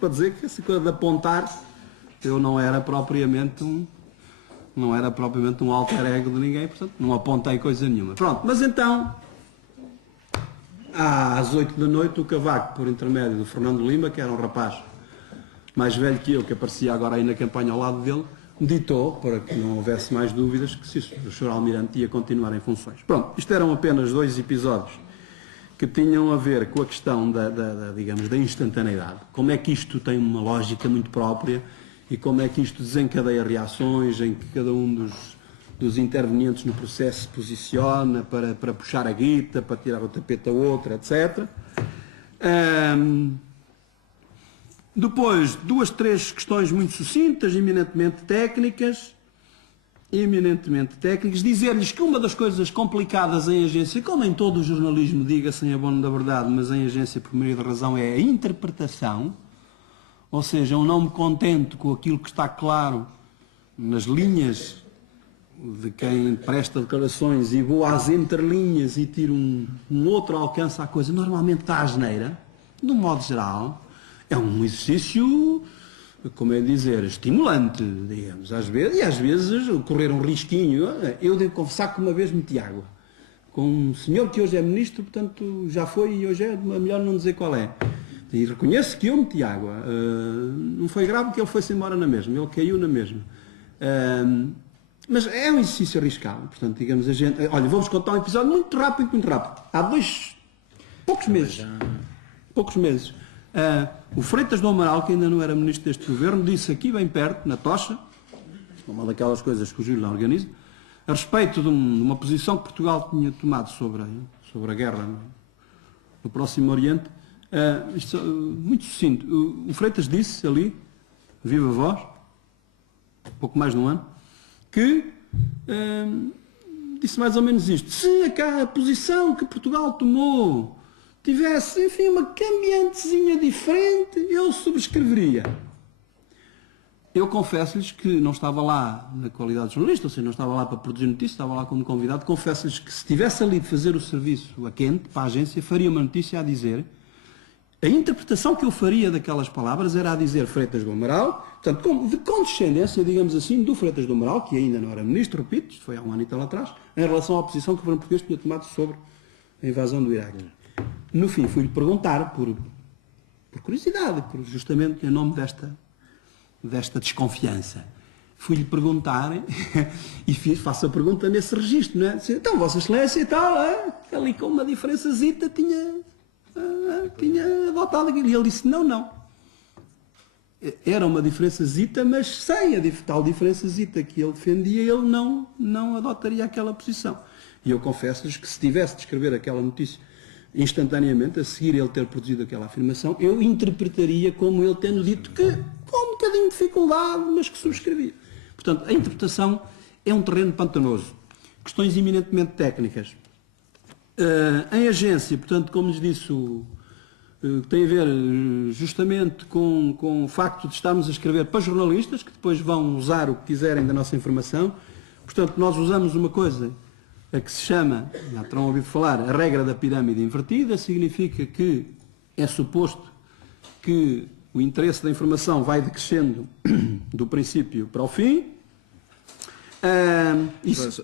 para dizer que essa coisa de apontar, eu não era propriamente um alter ego de ninguém, portanto, não apontei coisa nenhuma. Pronto, mas então, às 8 da noite, o Cavaco, por intermédio do Fernando Lima, que era um rapaz mais velho que eu, que aparecia agora aí na campanha ao lado dele, me ditou, para que não houvesse mais dúvidas, que se o Sr. Almirante ia continuar em funções. Pronto, isto eram apenas 2 episódios que tinham a ver com a questão digamos, da instantaneidade. Como é que isto tem uma lógica muito própria e como é que isto desencadeia reações em que cada um dos intervenientes no processo se posiciona para puxar a guita, para tirar o tapete a outra, etc. Depois, 2, 3 questões muito sucintas, eminentemente técnicas. Dizer-lhes que uma das coisas complicadas em agência, como em todo o jornalismo, diga-se em abono da verdade, mas em agência por maioria da razão, é a interpretação. Ou seja, eu não me contento com aquilo que está claro nas linhas de quem presta declarações e vou às entrelinhas e tiro um outro alcance à coisa. Normalmente está à asneira, de um modo geral. É um exercício, como é dizer, estimulante, digamos, às vezes correr um risquinho. Eu devo confessar que uma vez meti água com um senhor que hoje é ministro, portanto já foi e hoje é melhor não dizer qual é. E reconheço que eu meti água. Não foi grave porque ele foi-se embora na mesma, ele caiu na mesma. Mas é um exercício arriscado, portanto, digamos, a gente... Olha, vamos contar um episódio muito rápido. Há poucos meses, o Freitas do Amaral, que ainda não era ministro deste governo, disse aqui bem perto, na Tocha, uma daquelas coisas que o Júlio lá organiza, a respeito de uma posição que Portugal tinha tomado sobre a guerra no Próximo Oriente, isto, muito sucinto. O Freitas disse ali, viva voz, pouco mais de um ano, que disse mais ou menos isto: se a posição que Portugal tomou tivesse, enfim, uma cambiantezinha diferente, eu subscreveria. Eu confesso-lhes que não estava lá na qualidade de jornalista, ou seja, não estava lá para produzir notícias, estava lá como convidado. Confesso-lhes que se estivesse ali de fazer o serviço a quente, para a agência, faria uma notícia a dizer... A interpretação que eu faria daquelas palavras era a dizer Freitas do Amaral, portanto, de condescendência, digamos assim, do Freitas do Amaral, que ainda não era ministro, repito, isto foi há um ano e tal atrás, em relação à posição que o governo português tinha tomado sobre a invasão do Iraque. No fim, fui-lhe perguntar, por curiosidade, justamente em nome desta desconfiança, fui-lhe perguntar e faço a pergunta nesse registro, não é? Então, Vossa Excelência e tal, ali com uma diferençazita tinha adotado aquilo. E ele disse, não. Era uma diferençazita, mas sem a tal diferençazita que ele defendia, ele não adotaria aquela posição. E eu confesso-lhes que se tivesse de escrever aquela notícia instantaneamente, a seguir ele ter produzido aquela afirmação, eu interpretaria como ele tendo dito que, com um bocadinho de dificuldade, mas que subscrevia. Portanto, a interpretação é um terreno pantanoso. Questões eminentemente técnicas. Em agência, portanto, como lhes disse, tem a ver justamente com o facto de estarmos a escrever para jornalistas, que depois vão usar o que quiserem da nossa informação. Portanto, nós usamos uma coisa a que se chama, já terão ouvido falar, a regra da pirâmide invertida. Significa que é suposto que o interesse da informação vai decrescendo do princípio para o fim.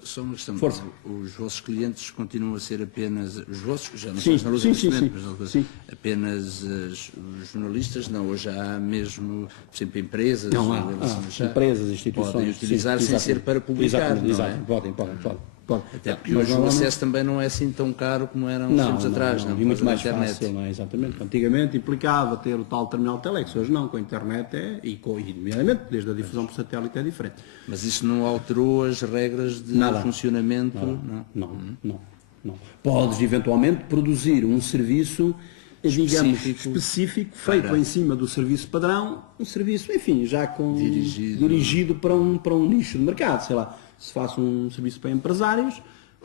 Só uma questão. Força. Os vossos clientes continuam a ser apenas os vossos, já não são jornalistas, sim. Apenas os jornalistas, não, ou já há mesmo, por exemplo, empresas, empresas, instituições, podem utilizar sem ser para publicar, Podem. Até porque hoje o acesso também não é assim tão caro como era uns tempos atrás, não? E muito mais fácil, não é? Exatamente. Antigamente implicava ter o tal terminal telex, hoje não, com a internet nomeadamente, desde a difusão por satélite é diferente. Mas isso não alterou as regras de funcionamento? Não. Podes eventualmente produzir um serviço, digamos, específico feito em cima do serviço padrão, um serviço, enfim, já dirigido para um nicho de mercado, sei lá. Se faço um serviço para empresários,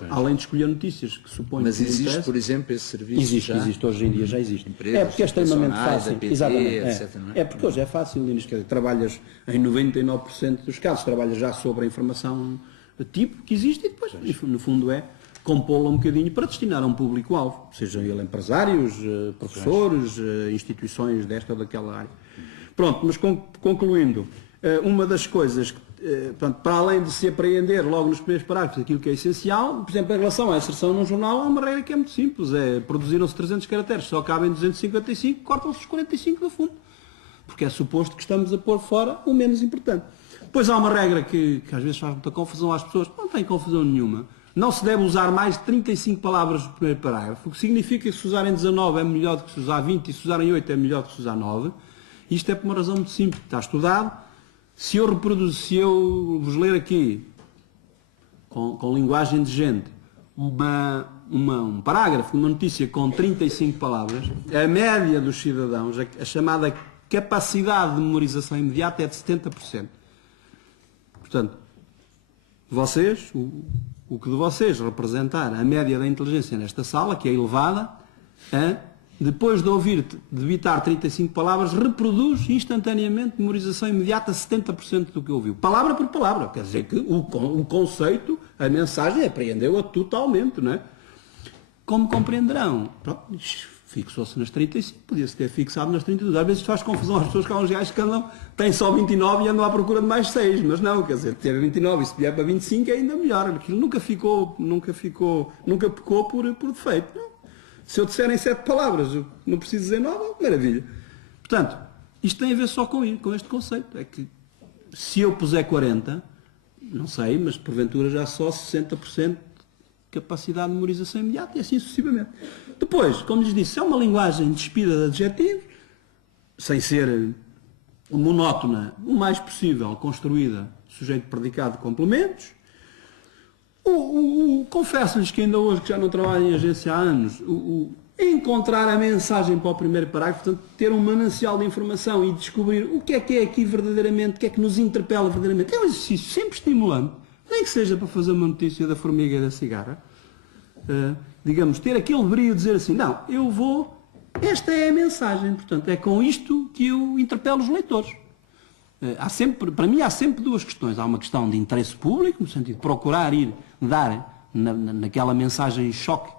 além de escolher notícias que suponho mas que existe, por exemplo, esse serviço? Existe, hoje em dia já existe. Empresas, porque é extremamente fácil. PT, exatamente. Etc, é porque hoje é fácil, Inês, trabalhas em 99% dos casos, trabalhas já sobre a informação tipo que existe e depois, no fundo, é compô-la um bocadinho para destinar a um público-alvo, seja ele empresários, professores, instituições desta ou daquela área. Pronto, mas concluindo, uma das coisas, portanto, para além de se apreender logo nos primeiros parágrafos aquilo que é essencial, por exemplo, em relação à inserção num jornal, há uma regra que é muito simples, produziram-se 300 caracteres, só cabem 255, cortam-se os 45 do fundo, porque é suposto que estamos a pôr fora o menos importante. Depois há uma regra que às vezes faz muita confusão às pessoas, não tem confusão nenhuma. Não se deve usar mais de 35 palavras no primeiro parágrafo, o que significa que se usarem 19 é melhor do que se usar 20 e se usarem 8 é melhor do que se usar 9. Isto é por uma razão muito simples, está estudado. Se eu vos ler aqui, com linguagem de gente, um parágrafo, uma notícia com 35 palavras, a média dos cidadãos, a chamada capacidade de memorização imediata é de 70%. Portanto, vocês, o que de vocês representar a média da inteligência nesta sala, que é elevada, depois de ouvir debitar 35 palavras, reproduz instantaneamente, memorização imediata, 70% do que ouviu. Palavra por palavra. Quer dizer que o conceito, a mensagem, apreendeu-a totalmente, não é? Como compreenderão, fixou-se nas 35, podia-se ter fixado nas 32. Às vezes faz confusão às pessoas que há uns gajos que têm só 29 e andam à procura de mais 6, mas não, quer dizer, ter 29 e se vier para 25 é ainda melhor. Aquilo nunca pecou por defeito. Não. Se eu disserem 7 palavras, eu não preciso dizer 9, maravilha. Portanto, isto tem a ver só com este conceito. É que se eu puser 40, não sei, mas porventura já só 60% de capacidade de memorização imediata e assim sucessivamente. Depois, como lhes disse, é uma linguagem despida de adjetivos, sem ser monótona, o mais possível construída, sujeito, predicado, complementos. Confesso-lhes que ainda hoje, que já não trabalho em agência há anos, encontrar a mensagem para o primeiro parágrafo, portanto, ter um manancial de informação e descobrir o que é aqui verdadeiramente, o que é que nos interpela verdadeiramente, é um exercício sempre estimulante, nem que seja para fazer uma notícia da formiga e da cigarra. Digamos, ter aquele brilho de dizer assim, não, esta é a mensagem, portanto, é com isto que eu interpelo os leitores. Para mim há sempre duas questões. Há uma questão de interesse público, no sentido de procurar dar naquela mensagem choque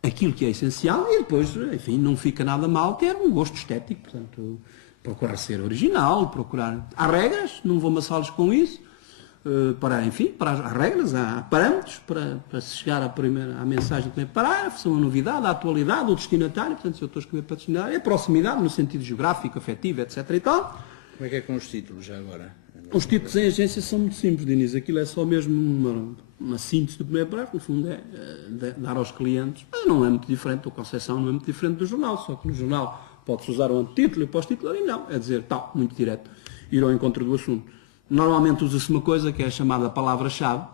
aquilo que é essencial e depois, enfim, não fica nada mal ter um gosto estético, portanto, procurar ser original, Há regras, não vou amassá-los com isso, há regras, há parâmetros para se chegar à mensagem do primeiro parágrafo, são a novidade, a atualidade, o destinatário, portanto, se eu estou a escrever para destinatário, é a proximidade no sentido geográfico, afetivo, etc. e tal. Como é com os títulos já agora? Os títulos em agência são muito simples, Diniz. Aquilo é só mesmo uma síntese do primeiro parágrafo, no fundo é dar aos clientes. Mas não é muito diferente, a concepção não é muito diferente do jornal, só que no jornal pode-se usar o antetítulo e o pós-título, e não, é dizer tal, muito direto, ir ao encontro do assunto. Normalmente usa-se uma coisa que é a chamada palavra-chave,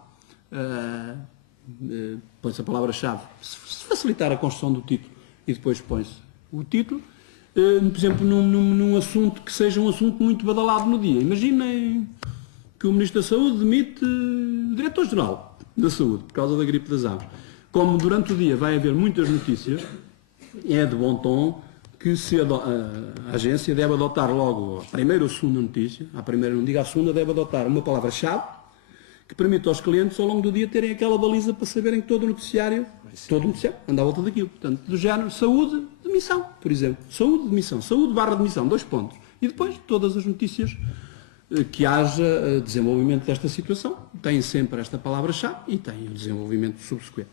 põe-se a palavra-chave, se facilitar a construção do título, e depois põe-se o título. Por exemplo, num assunto que seja um assunto muito badalado no dia. Imaginem que o Ministro da Saúde demite o Diretor-Geral da Saúde por causa da gripe das aves. Como durante o dia vai haver muitas notícias, é de bom tom que a agência deve adotar logo a primeira ou a segunda notícia, a primeira não diga a segunda, deve adotar uma palavra-chave que permite aos clientes ao longo do dia terem aquela baliza para saberem que todo o noticiário anda à volta daquilo. Portanto, do género saúde de missão, por exemplo. Saúde de missão, saúde/de-missão, 2 pontos. E depois todas as notícias que haja desenvolvimento desta situação têm sempre esta palavra-chave e têm o desenvolvimento subsequente.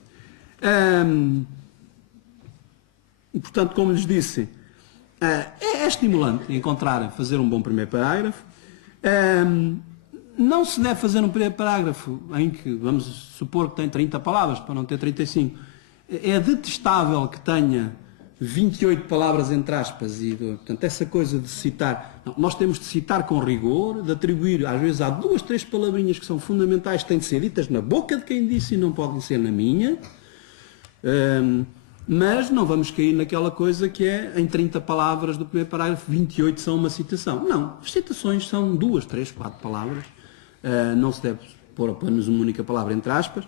Portanto, como lhes disse, é estimulante fazer um bom primeiro parágrafo. Não se deve fazer um primeiro parágrafo em que, vamos supor que tem 30 palavras, para não ter 35. É detestável que tenha 28 palavras entre aspas. E, portanto, essa coisa de citar... Não, nós temos de citar com rigor, de atribuir, às vezes há 2, 3 palavrinhas que são fundamentais, que têm de ser ditas na boca de quem disse e não podem ser na minha. Mas não vamos cair naquela coisa que é, em 30 palavras do primeiro parágrafo, 28 são uma citação. Não, as citações são 2, 3, 4 palavras. Não se deve pôr apenas uma única palavra entre aspas.